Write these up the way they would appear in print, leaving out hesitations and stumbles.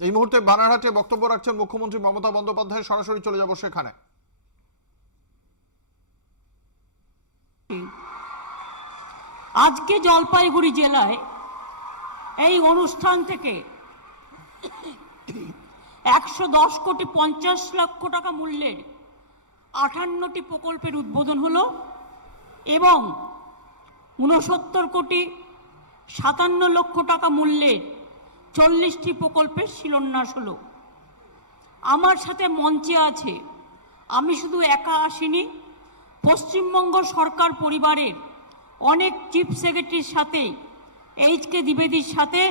এই মুহূর্তে বানারহাটে বক্তব্য রাখছেন মুখ্যমন্ত্রী মমতা বন্দ্যোপাধ্যায়। সরাসরি চলে যাব সেখানে। আজকে জলপাইগুড়ি জেলায় এই অনুষ্ঠান থেকে 110 কোটি 50 লক্ষ টাকা মূল্যের 58টি প্রকল্পের উদ্বোধন হলো এবং 69 কোটি 57 লক্ষ টাকা মূল্যের 40টি প্রকল্পের শিলান্যাস হলো। আমার সাথে মঞ্চে আছে, আমি শুধু একা আসিনি, পশ্চিমবঙ্গ সরকার পরিবারের অনেক চিফ সেক্রেটারির সাথে, এইচ.কে দ্বিবেদীর সাথে,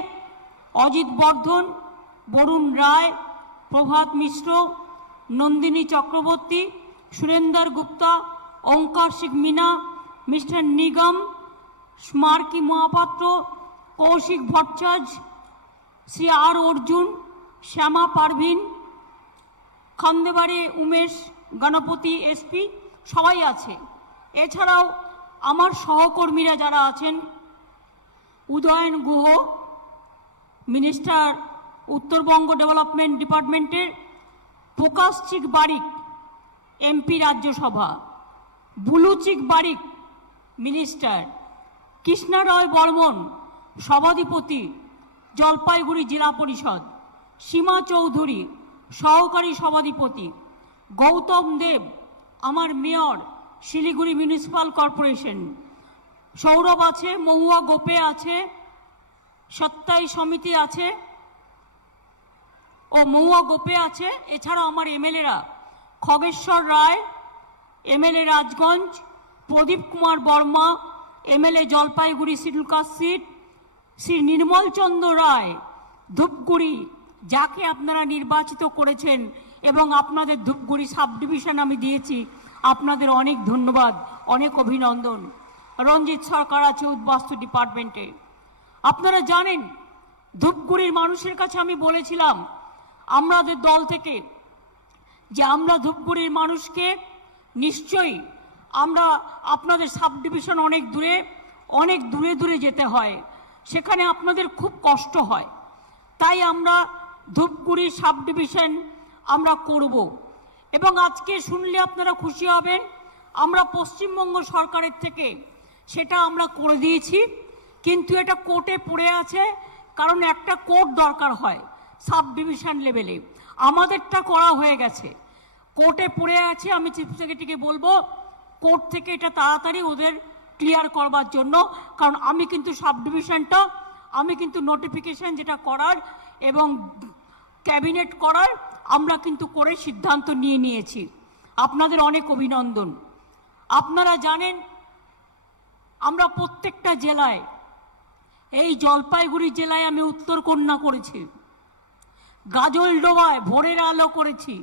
অজিত বর্ধন, বরুণ রায়, প্রভাত মিশ্র, নন্দিনী চক্রবর্তী, সুরেন্দর গুপ্তা, ওঙ্কার সিং মিনা, মিস্টার নিগম, স্মারকী মহাপাত্র, কৌশিক ভট্টাচার্য, শ্রী আর অর্জুন, শ্যামা পারভিন, খন্দেবাড়ি উমেশ, গণপতি এসপি সবাই আছে। এছাড়াও আমার সহকর্মীরা যারা আছেন, উদয়ন গুহ মিনিস্টার উত্তরবঙ্গ ডেভেলপমেন্ট ডিপার্টমেন্টের, প্রকাশ চিক বারিক এমপি রাজ্যসভা, বুলু চিক বারিক মিনিস্টার, কৃষ্ণা রয় বর্মন সভাধিপতি জলপাইগুড়ি জেলা পরিষদ, সীমা চৌধুরী সহকারী সভাধিপতি, গৌতম দেব আমার mayor Siliguri municipal corporation, Sourav আছে, মহুয়া গোপে আছে, সত্তাই সমিতি আছে ও মহুয়া গোপে আছে। এছাড়াও আমার এমএলএরা Khageshwar Roy MLA Rajganj, Pradip Kumar Barma MLA Jalpaiguri scheduled caste seat, Shri Nirmal Chandra Roy Dhupguri, যাকে আপনারা নির্বাচিত করেছেন এবং আপনাদের ধূপগুড়ি সাব ডিভিশন আমি দিয়েছি, আপনাদের অনেক ধন্যবাদ, অনেক অভিনন্দন। রঞ্জিত সরকার আছে উদ্বাস্তু ডিপার্টমেন্টে। আপনারা জানেন ধূপগুড়ির মানুষের কাছে আমি বলেছিলাম আমাদের দল থেকে যে আমরা ধূপগুড়ির মানুষকে নিশ্চয়ই আমরা আপনাদের সাব ডিভিশন অনেক দূরে দূরে যেতে হয়, সেখানে আপনাদের খুব কষ্ট হয়, তাই আমরা ধূপগুড়ি সাব ডিভিশন আমরা করব। এবং আজকে শুনলে আপনারা খুশি হবেন, আমরা পশ্চিমবঙ্গ সরকারের থেকে সেটা আমরা করে দিয়েছি, কিন্তু এটা কোর্টে পড়ে আছে, কারণ একটা কোর্ট দরকার হয় সাব ডিভিশন লেভেলে। আমাদেরটা করা হয়ে গেছে, কোর্টে পড়ে আছে। আমি চিফ সেক্রেটারিকে বলবো কোর্ট থেকে এটা তাড়াতাড়ি ওদের ক্লিয়ার করবার জন্য, কারণ আমি কিন্তু সাব ডিভিশনটা আমি কিন্তু নোটিফিকেশন যেটা করার এবং ক্যাবিনেট করার আমরা কিন্তু করে সিদ্ধান্ত নিয়েছি। আপনাদের অনেক অভিনন্দন। আপনারা জানেন আমরা প্রত্যেকটা জেলায়, এই জলপাইগুড়ি জেলায় আমি উত্তরকন্যা করেছি, গাজলডোবায় ভোরের আলো করেছি,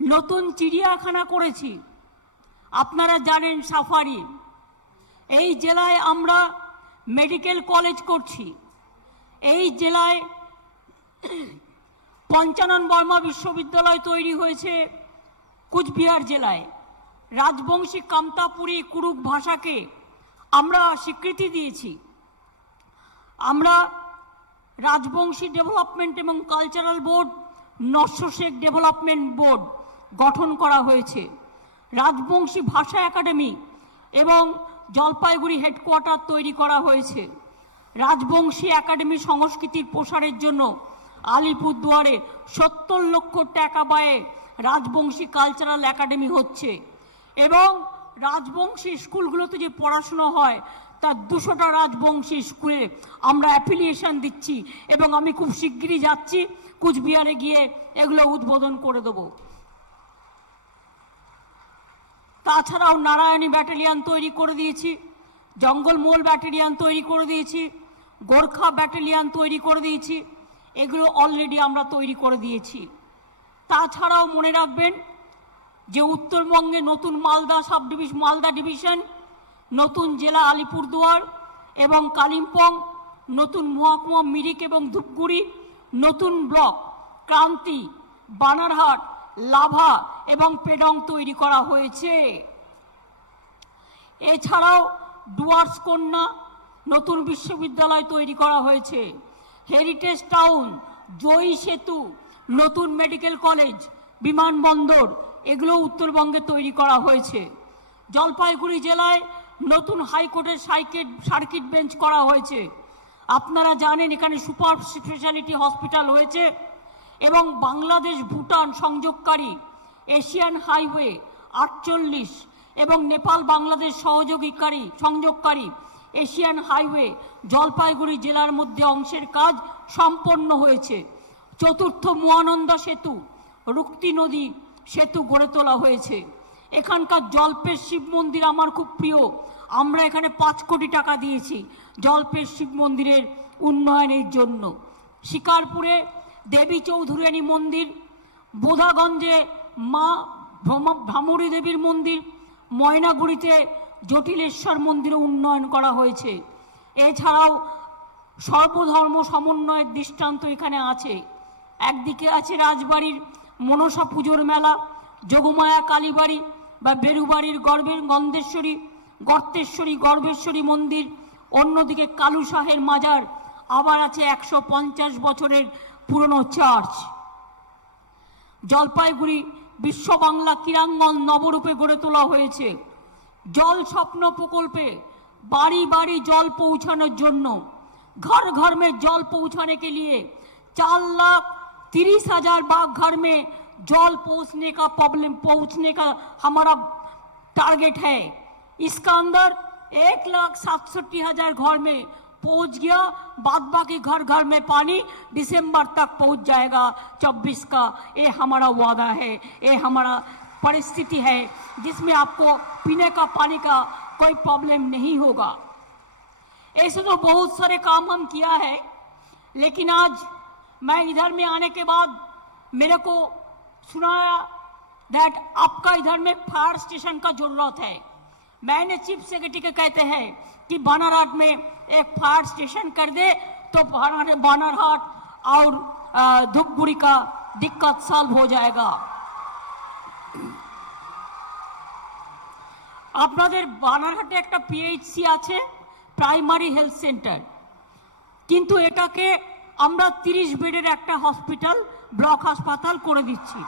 নতুন চিড়িয়াখানা করেছি, আপনারা জানেন সাফারি। এই জেলায় আমরা মেডিকেল কলেজ করছি, এই জেলায় পঞ্চানন বর্মা বিশ্ববিদ্যালয় তৈরি হয়েছে কুচবিহার জেলায়, রাজবংশী কামতাপুরী কুরুক ভাষাকে আমরা স্বীকৃতি দিয়েছি, আমরা রাজবংশী ডেভেলপমেন্ট এবং কালচারাল বোর্ড, নস্য শেখ ডেভেলপমেন্ট বোর্ড গঠন করা হয়েছে, রাজবংশী ভাষা একাডেমি এবং জলপাইগুড়ি হেডকোয়ার্টার তৈরি করা হয়েছে, রাজবংশী একাডেমি সংস্কৃতির প্রসারের জন্য আলিপুরদুয়ারে 70 লক্ষ টাকা ব্যয়ে রাজবংশী কালচারাল একাডেমি হচ্ছে এবং রাজবংশী স্কুলগুলোতে যে পড়াশুনো হয় তার 200টা রাজবংশী স্কুলে আমরা অ্যাফিলিয়েশন দিচ্ছি এবং আমি খুব শিগগিরই যাচ্ছি কুচবিহারে গিয়ে এগুলো উদ্বোধন করে দেব। তাছাড়াও নারায়ণী ব্যাটালিয়ান তৈরি করে দিয়েছি, জঙ্গলমহল ব্যাটালিয়ান তৈরি করে দিয়েছি, গোর্খা ব্যাটালিয়ান তৈরি করে দিয়েছি, এগুলো অলরেডি আমরা তৈরি করে দিয়েছি। তাছাড়াও মনে রাখবেন যে উত্তরবঙ্গে নতুন মালদা ডিভিশন, নতুন জেলা আলিপুরদুয়ার এবং কালিম্পং, নতুন মহকুমা মিরিক এবং ধূপগুড়ি, নতুন ব্লক ক্রান্তি, বানারহাট, লাভা এবং পেডং তৈরি করা হয়েছে। এছাড়াও ডুয়ার্স কন্যা নতুন বিশ্ববিদ্যালয় তৈরি করা হয়েছে, হেরিটেজ টাউন জয়ী সেতু, নতুন মেডিকেল কলেজ, বিমানবন্দর এগুলো উত্তরবঙ্গে তৈরি করা হয়েছে। জলপাইগুড়ি জেলায় নতুন হাইকোর্টের সার্কিট বেঞ্চ করা হয়েছে। আপনারা জানেন এখানে সুপার স্পেশালিটি হসপিটাল হয়েছে এবং বাংলাদেশ ভুটান সংযোগকারী এশিয়ান হাইওয়ে 48 এবং নেপাল বাংলাদেশ সংযোগকারী এশিয়ান হাইওয়ে জলপাইগুড়ি জেলার মধ্যে অংশের কাজ সম্পন্ন হয়েছে। চতুর্থ মহানন্দা সেতু, রুক্তি নদী সেতু গড়ে তোলা হয়েছে। এখানকার জলপেশ শিব মন্দির আমার খুব প্রিয়। আমরা এখানে 5 কোটি টাকা দিয়েছি জলপেশ শিব মন্দিরের উন্নয়নের জন্য। শিকারপুরে দেবী চৌধুরানী মন্দির, বোধাগঞ্জে মা ভ্রামরী দেবীর মন্দির, ময়নাগুড়িতে জটিলেশ্বর মন্দিরও উন্নয়ন করা হয়েছে। এছাড়াও সর্বধর্ম সমন্বয়ের দৃষ্টান্ত এখানে আছে। একদিকে আছে রাজবাড়ির মনসা পুজোর মেলা, যোগমায়া কালীবাড়ি বা বেরুবাড়ির গর্তেশ্বরী মন্দির, অন্যদিকে কালু শাহের মাজার, আবার আছে 150 বছরের পুরনো চার্চ। জলপাইগুড়ি বিশ্ব বাংলা ক্রীড়াঙ্গন নবরূপে গড়ে তোলা হয়েছে। জল স্বপ্ন প্রকল্পে বাড়ি बाड़ी जल पहुंचानोर जन्य घर घर में जल पहुंचाने के लिए 4,30,000 घर में जल पहुंचने का हमारा टारगेट है। इसका अंदर 1,67,000 घर में पहुंच गया, बाद बाकी घर घर में पानी दिसंबर तक पहुंच जाएगा 24 का। ये हमारा वादा है, ये हमारा परिस्थिति है जिसमें आपको पीने का पानी का कोई प्रॉब्लम नहीं होगा। ऐसे तो बहुत सारे काम हम किया है, लेकिन आज मैं इधर में आने के बाद मेरे को सुनाया दैट आपका इधर में फायर स्टेशन का जरूरत है। मैंने चीफ सेक्रेटरी के कहते हैं कि बानारहाट में एक फायर स्टेशन कर दे तो बानारहाट और धूपगुड़ी का दिक्कत सॉल्व हो जाएगा। আপনাদের বানারহাটে একটা পিএইচসি আছে, প্রাইমারি হেলথ সেন্টার, কিন্তু এটাকে আমরা 30 বেডের একটা হসপিটাল, ব্লক হাসপাতাল করে দিচ্ছি।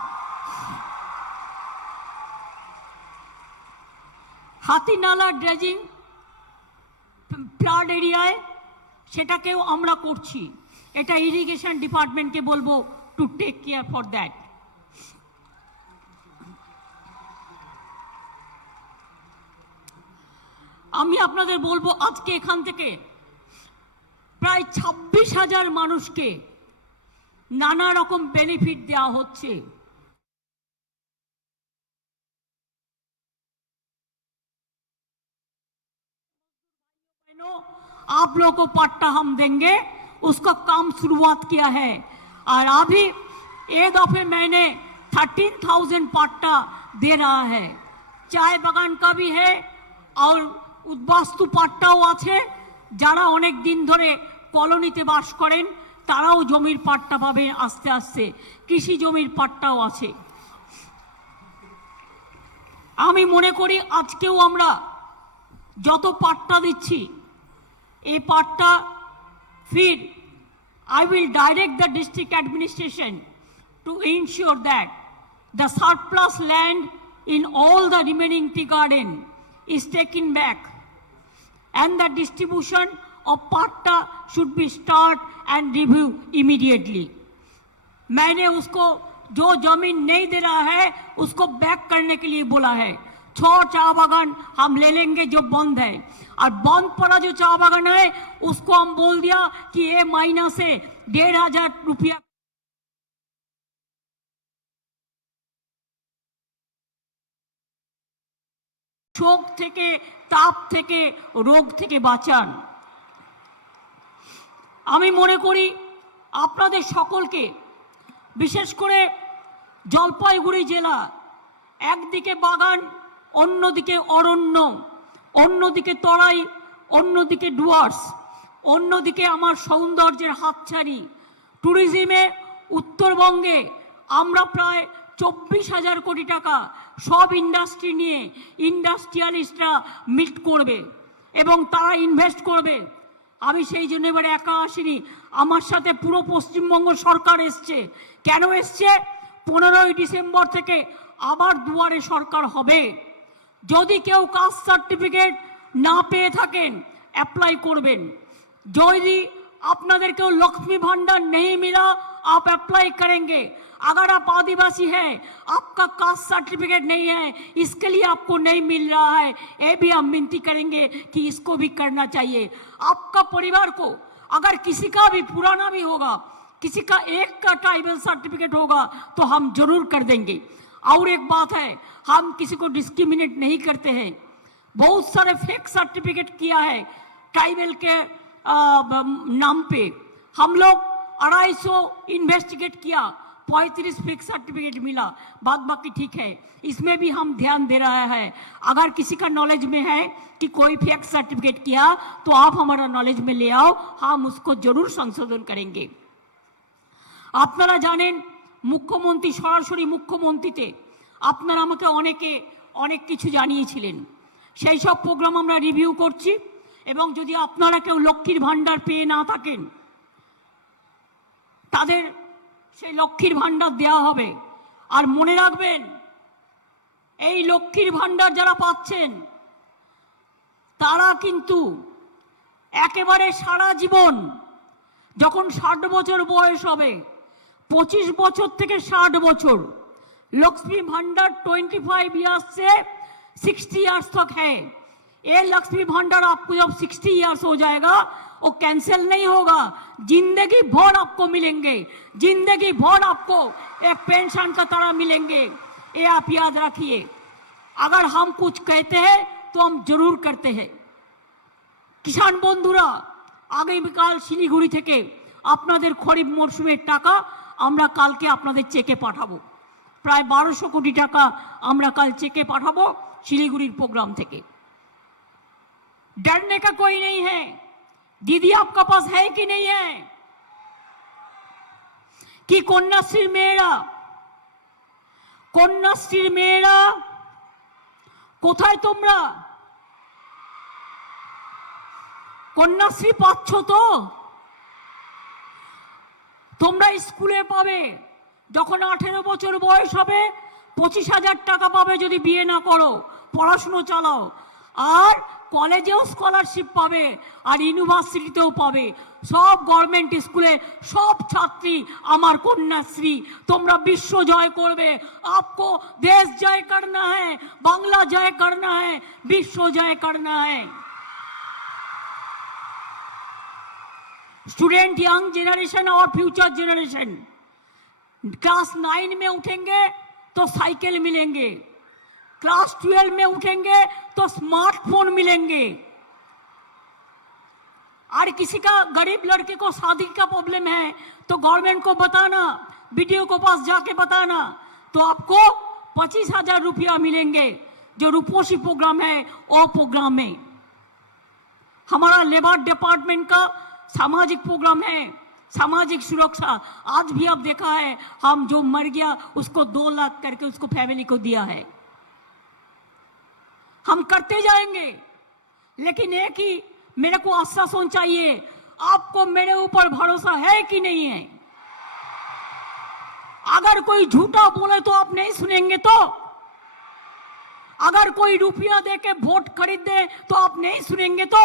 হাতিনালা ড্রেজিং প্লাড এরিয়ায় সেটাকেও আমরা করছি। এটা ইরিগেশন ডিপার্টমেন্টকে বলবো to take care for that. আমি আপনাদের বলবো আজকে এখান থেকে প্রায় 26,000 মানুষকে নানা রকম বেনিফিট দেওয়া হচ্ছে। आप लोगों को पट्टा हम देंगे, उसका काम शुरुआत किया है और अभी एक दफे मैंने 13,000 पट्टा दे रहा है। चाय बागान का भी है और उद्बास्तु पाट्टाओ आछे। যারা অনেক দিন ধরে কলোনিতে বাস করেন তারাও জমির পাট্টা পাবেন আস্তে আস্তে। কৃষি জমির পাট্টাও আছে। আমি মনে করি আজকেও আমরা যত পাট্টা দিচ্ছি এই পাট্টা ফির I will direct the district administration to ensure that the surplus land in all the remaining tea garden is taken back and the distribution of patta should be start and review immediately. मैंने उसको जो जमीन नहीं दे रहा है उसको back करने के लिए बोला है। 6 चा बागान हम ले लेंगे जो बंद है, और बंद पड़ा जो चा बागान है उसको हम बोल दिया कि ये महीना से 1,500 रुपया শোক থেকে, তাপ থেকে, রোগ থেকে বাঁচান। আমি মনে করি আপনাদের সকলকে, বিশেষ করে জলপাইগুড়ি জেলা, একদিকে বাগান, অন্যদিকে অরণ্য, অন্যদিকে তরাই, অন্যদিকে ডুয়ার্স, অন্যদিকে আমার সৌন্দর্যের হাতছানি ট্যুরিজমে উত্তরবঙ্গে আমরা প্রায় 24,000 কোটি টাকা সব ইন্ডাস্ট্রি নিয়ে ইন্ডাস্ট্রিয়ালিস্টরা মিট করবে এবং তারা ইনভেস্ট করবে। আমি সেই জন্য এবারে একা আসিনি, আমার সাথে পুরো পশ্চিমবঙ্গ সরকার এসছে। কেন এসছে? 15ই ডিসেম্বর থেকে আবার দুয়ারে সরকার হবে। যদি কেউ কাস্ট সার্টিফিকেট না পেয়ে থাকেন अप्लाई করবেন। যদি আপনাদের কেউ लक्ष्मी भंडार नहीं मिला आप अप्लाई करेंगे। अगर आप आदिवासी हैं, आपका कास्ट सर्टिफिकेट नहीं है, इसके लिए आपको नहीं मिल रहा है, ये भी हम विनती करेंगे कि इसको भी करना चाहिए। आपका परिवार को अगर किसी का भी पुराना भी होगा, किसी का एक का ट्राइबल सर्टिफिकेट होगा तो हम जरूर कर देंगे। और एक बात है, हम किसी को डिस्क्रिमिनेट नहीं करते हैं। बहुत सारे फेक सर्टिफिकेट किया है ट्राइबल के नाम पे। हम लोग 250 इन्वेस्टिगेट किया, 35 फेक सर्टिफिकेट मिला, बात बाकी ठीक है। इसमें भी हम ध्यान दे रहा है। अगर किसी का नॉलेज में है कि कोई फेक सर्टिफिकेट किया तो आप हमारा नॉलेज में ले आओ, हम उसको जरूर संशोधन करेंगे। আপনারা জানেন মুখ্যমন্ত্রী সরাসরি মুখ্যমন্ত্রীতে আপনারা আমাকে অনেক কিছু জানিয়েছিলেন। সেই সব প্রোগ্রাম আমরা রিভিউ করছি এবং যদি আপনারা কেউ লক্ষ্মীর ভান্ডার পেয়ে না থাকেন তাদের সেই লক্ষ্মীর ভান্ডার দেওয়া হবে। আর মনে রাখবেন, এই লক্ষ্মীর ভান্ডার যারা পাচ্ছেন তারা কিন্তু একেবারে সারা জীবন, যখন 60 বছর বয়স হবে, 25 বছর থেকে 60 বছর, लक्ष्मी भंडार 25 ईयर्स से 60 ईयर्स तक है। ये लक्ष्मी भंडार आपको जब 60 ईयर्स हो जाएगा वो कैंसिल नहीं होगा, जिंदगी भर आपको मिलेंगे, जिंदगी भर आपको एक पेंशन का तरह मिलेंगे। ये आप याद रखिए। अगर हम कुछ कहते हैं तो हम जरूर करते हैं। किसान बंधुरा, आगामीकाल শিলিগুড়ি থেকে আপনাদের খরিফ মরশুমের টাকা আমরা কালকে আপনাদের চেকে পাঠাবো। प्राय 1200 कोटी टाका আমরা কাল চেকে পাঠাবো শিলিগুড়ির प्रोग्राम থেকে। डरने का कोई नहीं है। दीदी आपका पास है कि नहीं है? कि কন্যাশ্রীর মেয়েরা কোথায়? তোমরা কন্যাশ্রী পাচ্ছ তো? তোমরা স্কুলে পাবে, যখন 18 বছর বয়স হবে 25,000 টাকা পাবে যদি বিয়ে না করো, পড়াশুনো চালাও। আর কলেজেও স্কলারশিপ পাবে আর ইউনিভার্সিটিতেও পাবে। সব গভর্নমেন্ট স্কুলে সব ছাত্রী আমার কন্যাশ্রী। তোমরা বিশ্ব জয় করবে। आपको देश जय करना है, बांग्ला जय करना है, विश्व जय करना है। स्टूडेंट, यंग जनरेशन और फ्यूचर जनरेशन, क्लास 9 में उठेंगे तो साइकिल मिलेंगे, क्लास 12 में उठेंगे तो स्मार्टफोन मिलेंगे। और किसी का गरीब लड़के को शादी का प्रॉब्लम है तो गवर्नमेंट को बताना, बीडीओ को पास जाके बताना, तो आपको 25,000 रुपया मिलेंगे। जो रूपोशी प्रोग्राम है वो प्रोग्राम में हमारा लेबर डिपार्टमेंट का सामाजिक प्रोग्राम है, सामाजिक सुरक्षा। आज भी आप देखा है, हम जो मर गया उसको 2 लाख करके उसको फैमिली को दिया है। हम करते जाएंगे, लेकिन एक ही मेरे को आश्वासन चाहिए, आपको मेरे ऊपर भरोसा है कि नहीं है? अगर कोई झूठा बोले तो आप नहीं सुनेंगे तो? अगर कोई रुपया देके वोट खरीद दे तो आप नहीं सुनेंगे तो?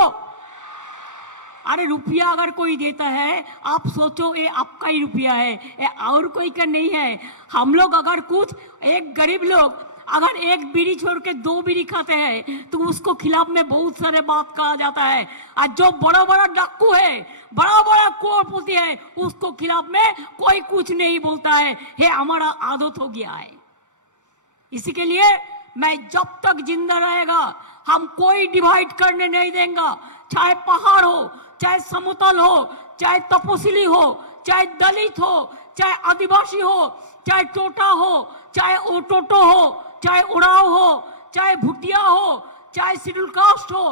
अरे रुपया अगर कोई देता है, आप सोचो ये आपका ही रुपया है, ये और कोई का नहीं है। हम लोग अगर कुछ, एक गरीब लोग अगर एक बीड़ी छोड़ के 2 बीड़ी खाते हैं तो उसको खिलाफ में बहुत सारे बात कहा जाता है। और जो बड़ा बड़ा डाकू है, बड़ा बड़ा करोड़पति है, उसको खिलाफ में कोई कुछ नहीं बोलता है। ये हमारा आदत हो गया है। इसी के लिए मैं जब तक जिंदा रहेगा हम कोई डिवाइड करने नहीं देंगे। चाहे पहाड़ हो, चाहे समतल हो, चाहे तपस्वी हो, चाहे दलित हो, चाहे आदिवासी हो, चाहे टोटा हो, चाहे ओटोटो हो, चाहे उड़ाव हो, चाहे भुटिया हो, चाहे शेड्यूल कास्ट हो,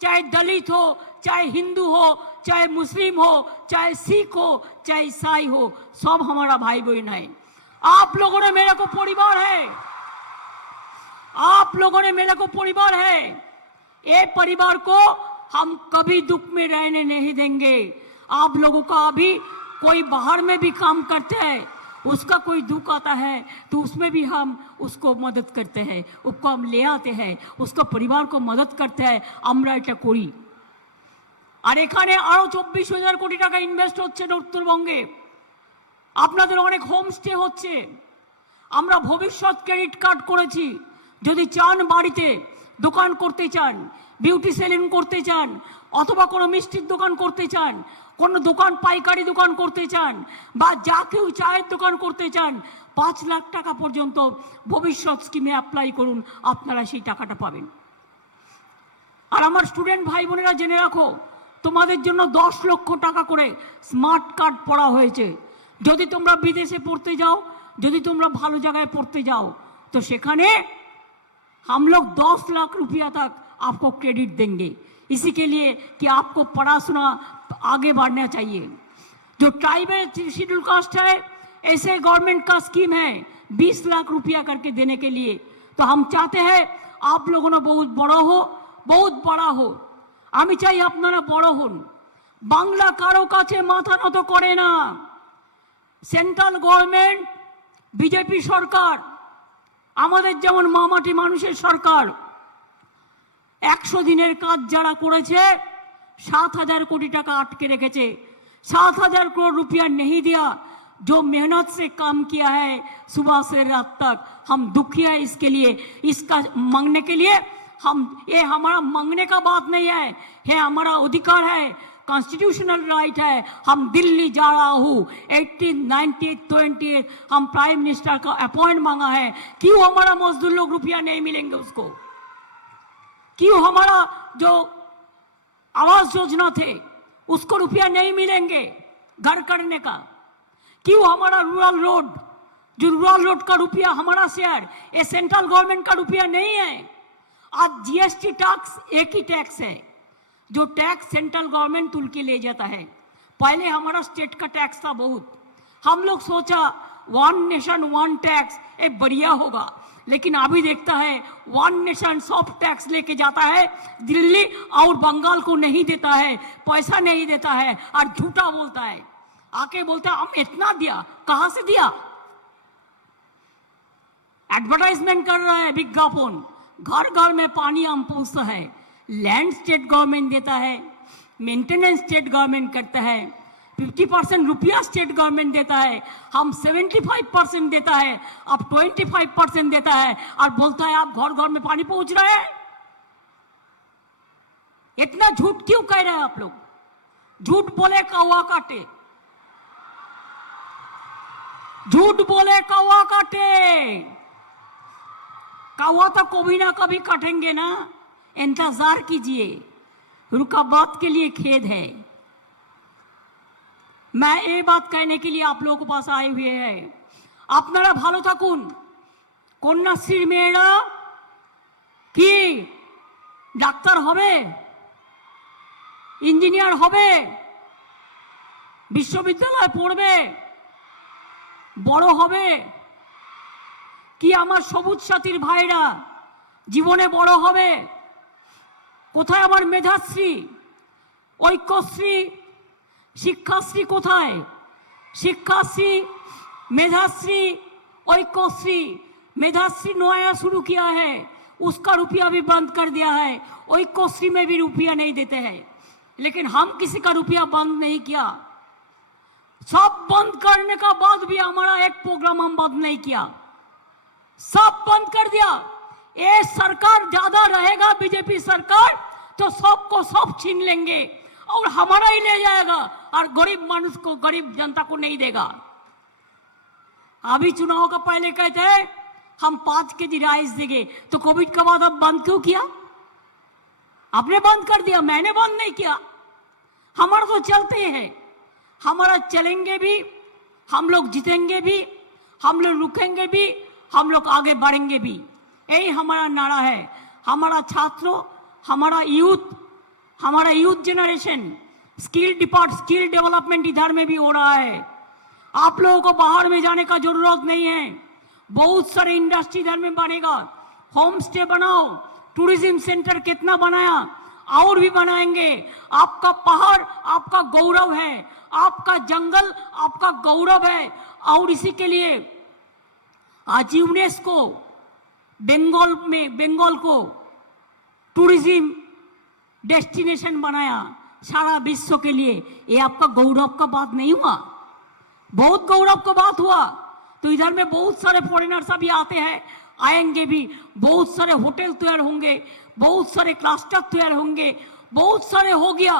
चाहे दलित हो, चाहे हिंदू हो, चाहे मुस्लिम हो, चाहे सिख हो, चाहे ईसाई हो, सब हमारा भाई बहन है। आप लोगों ने मेरे को परिवार है, आप लोगों ने मेरे को परिवार है। ये परिवार को हम कभी दुख में रहने नहीं देंगे। आप लोगों का अभी कोई बाहर में भी काम करते हैं, उसका कोई दुख आता है तो उसमें भी हम उसको मदद करते हैं, उसको हम ले आते हैं, उसका परिवार को मदद करते हैं। আমরা এটা করি। আর এখানে আরো 24,000 কোটি টাকা ইনভেস্ট হচ্ছে উত্তরবঙ্গে। আপনাদের অনেক হোমস্টে হচ্ছে। আমরা ভবিষ্যৎ ক্রেডিট কার্ড করেছি। যদি চান বাড়িতে দোকান করতে চান, বিউটি সেলুন করতে চান, অথবা কোনো মিষ্টির দোকান করতে চান, কোনো দোকান পাইকারি দোকান করতে চান, বা যা কেউ চায়ের দোকান করতে চান, 5 লাখ টাকা পর্যন্ত ভবিষ্যৎ স্কিমে অ্যাপ্লাই করুন, আপনারা সেই টাকাটা পাবেন। আর আমার স্টুডেন্ট ভাই বোনেরা জেনে রাখো, তোমাদের জন্য 10 লক্ষ টাকা করে স্মার্ট কার্ড পড়া হয়েছে। যদি তোমরা বিদেশে পড়তে যাও, যদি তোমরা ভালো জায়গায় পড়তে যাও, तो সেখানে हम लोग 10 लाख रुपया तक आपको क्रेडिट देंगे, इसी के लिए कि आपको पढ़ाशुना आगे बढ़ना चाहिए। जो ट्राइबल शेड्यूल कास्ट है, ऐसे गवर्नमेंट का स्कीम है 20 लाख रुपया करके देने के लिए। तो हम चाहते हैं आप लोगों ने बहुत बड़ा हो, बहुत बड़ा हो। আমি চাই আপনারা বড় হন। বাংলা কারো কাছে মাথা নত করে না। সেন্ট্রাল গভর্নমেন্ট, বিজেপি সরকার, আমাদের যেমন মামাটি মানুষের সরকার, 100 দিনের কাজ যারা করেছে 7,000 কোটি টাকা আটকে রেখেছে। 7,000 करोड़ रुपया नहीं दिया। जो मेहनत से काम किया है सुबह से रात तक, हम दुखी है इसके लिए। इसका मांगने के लिए हम, ये हमारा मांगने का बात नहीं है, ये हमारा अधिकार है, कॉन्स्टिट्यूशनल राइट है। हम दिल्ली जा रहा हूँ 18, 19, 20 हम प्राइम मिनिस्टर का अपॉइंट मांगा है। क्यों हमारा मजदूर लोग रुपया नहीं मिलेंगे उसको? क्यों हमारा जो आवास योजना थे उसको रुपया नहीं मिलेंगे घर करने का? क्यों हमारा रूरल रोड, जो रूरल रोड का रुपया हमारा शेयर, ये सेंट्रल गवर्नमेंट का रुपया नहीं है। आज जीएसटी टैक्स एक ही टैक्स है, जो टैक्स सेंट्रल गवर्नमेंट तुल के ले जाता है। पहले हमारा स्टेट का टैक्स था बहुत। हम लोग सोचा 1 नेशन 1 टैक्स ये बढ़िया होगा, लेकिन अभी देखता है 1 नेशन सब टैक्स लेके जाता है, दिल्ली और बंगाल को नहीं देता है, पैसा नहीं देता है और झूठा बोलता है। आके बोलता है हम इतना दिया, कहां से दिया? एडवर्टाइजमेंट कर रहा है, विज्ञापन। घर घर में पानी हम पहुंचता है। लैंड स्टेट गवर्नमेंट देता है, मेंटेनेंस स्टेट गवर्नमेंट करता है, 50% रुपया स्टेट गवर्नमेंट देता है, हम 75% देता है, अब 25% देता है और बोलता है आप घर घर में पानी पहुंच रहा है। इतना झूठ क्यों कह रहे हैं आप लोग? झूठ बोले कौवा काटे, झूठ बोले कौवा काटे। कौवा तो कभी ना कभी काटेंगे ना, इंतजार कीजिए। रुका बात के लिए खेद है। मैं ये बात कहने के लिए आप लोगों के पास आए हुए हैं। আপনারা ভালো থাকুন। কন্যাশ্রীর মেয়েরা কি ডাক্তার হবে, ইঞ্জিনিয়ার হবে, বিশ্ববিদ্যালয়ে পড়বে, বড় হবে? কি আমার সবুজ সাথীর ভাইরা জীবনে বড় হবে? কোথায় আমার মেধাশ্রী, ঐক্যশ্রী, শিক্ষাশ্রী কোথায়? शिक्षाश्री, मेधाश्री, ऐक्यश्री। मेधाश्री नया शुरू किया है, उसका रुपया भी बंद कर दिया है। ऐक्यश्री में भी रुपया नहीं देते हैं, लेकिन हम किसी का रुपया बंद नहीं किया। सब बंद करने का बाद भी हमारा एक प्रोग्राम हम बंद नहीं किया, सब बंद कर दिया। ये सरकार ज्यादा रहेगा, बीजेपी सरकार, तो सबको सब छीन लेंगे और हमारा ही ले जाएगा और गरीब मानुष को, गरीब जनता को नहीं देगा। अभी चुनाव का पहले कहते हैं हम 5 केजी राइस देंगे, तो कोविड के बाद अब बंद क्यों किया? आपने बंद कर दिया, मैंने बंद नहीं किया। हमारा तो चलते हैं, हमारा चलेंगे भी, हम लोग जीतेंगे भी, हम लोग रुकेंगे भी, हम लोग आगे बढ़ेंगे भी। यही हमारा नारा है। हमारा छात्रों, हमारा यूथ जनरेशन, स्किल डेवलपमेंट इधर में भी हो रहा है। आप लोगों को बाहर में जाने का जरूरत नहीं है। बहुत सारे इंडस्ट्री इधर में बनेगा। होम स्टे बनाओ, टूरिज्म सेंटर कितना बनाया, और भी बनाएंगे। आपका पहाड़ आपका गौरव है, आपका जंगल आपका गौरव है। और इसी के लिए आज यूनेस्को बंगाल को टूरिज्म डेस्टिनेशन बनाया सारा विश्व के लिए। ये आपका गौरव का बात नहीं हुआ? बहुत गौरव का बात हुआ। तो इधर में बहुत सारे फॉरेनर्स अभी आते हैं, आएंगे भी, बहुत सारे होटल तैयार होंगे, बहुत सारे क्लस्टर तैयार होंगे, बहुत सारे हो गया,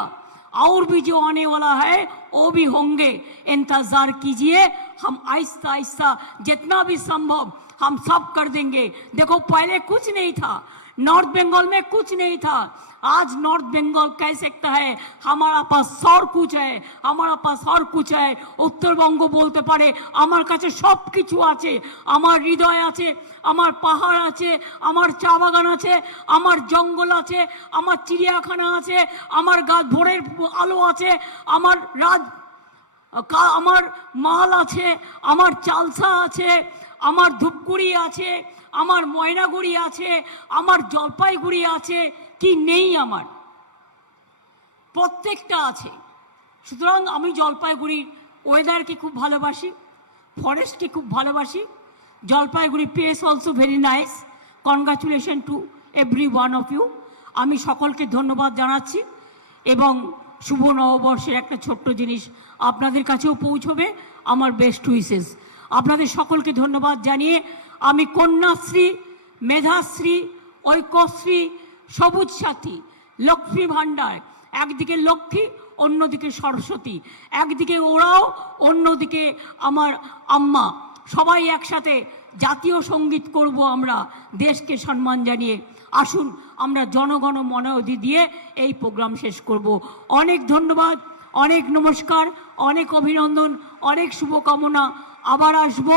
और भी जो आने वाला है वो भी होंगे। इंतजार कीजिए, हम आहिस्ता आहिस्ता जितना भी संभव हम सब कर देंगे। देखो पहले कुछ नहीं था, नॉर्थ बंगाल में कुछ नहीं था, आज नॉर्थ बंगाल कह सकता है हमारा पास और कुछ है, हमारा पास और कुछ है। उत्तरबंग बोलते पारे আমার কাছে সব কিছু আছে, আমার হৃদয় আছে, আমার পাহাড় আছে, আমার চা বাগান আছে, আমার জঙ্গল আছে, আমার চিড়িয়াখানা আছে, আমার গাছ ভোরের আলো আছে, আমার আমার মাল আছে, আমার চালসা আছে, আমার ধূপগুড়ি আছে, আমার ময়নাগুড়ি আছে, আমার জলপাইগুড়ি আছে, কি নেই আমার? প্রত্যেকটা আছে। সুতরাং আমি জলপাইগুড়ির ওয়েদারকে খুব ভালোবাসি, ফরেস্টকে খুব ভালোবাসি। Jalpaiguri place also very nice. Congratulation to every one of you. আমি সকলকে ধন্যবাদ জানাচ্ছি এবং শুভ নববর্ষের একটা ছোট্ট জিনিস আপনাদের কাছেও পৌঁছবে, আমার বেস্ট উইসেস। আপনাদের সকলকে ধন্যবাদ জানিয়ে আমি কন্যাশ্রী, মেধাশ্রী, ঐক্যশ্রী, সবুজ সাথী, লক্ষ্মী ভাণ্ডার, একদিকে লক্ষ্মী অন্যদিকে সরস্বতী, একদিকে ওরাও অন্যদিকে আমার আম্মা, সবাই একসাথে জাতীয় সঙ্গীত করব আমরা দেশকে সম্মান জানিয়ে। আসুন আমরা জনগণ মনোধি দিয়ে এই প্রোগ্রাম শেষ করব। অনেক ধন্যবাদ, অনেক নমস্কার, অনেক অভিনন্দন, অনেক শুভকামনা। আবার আসবো।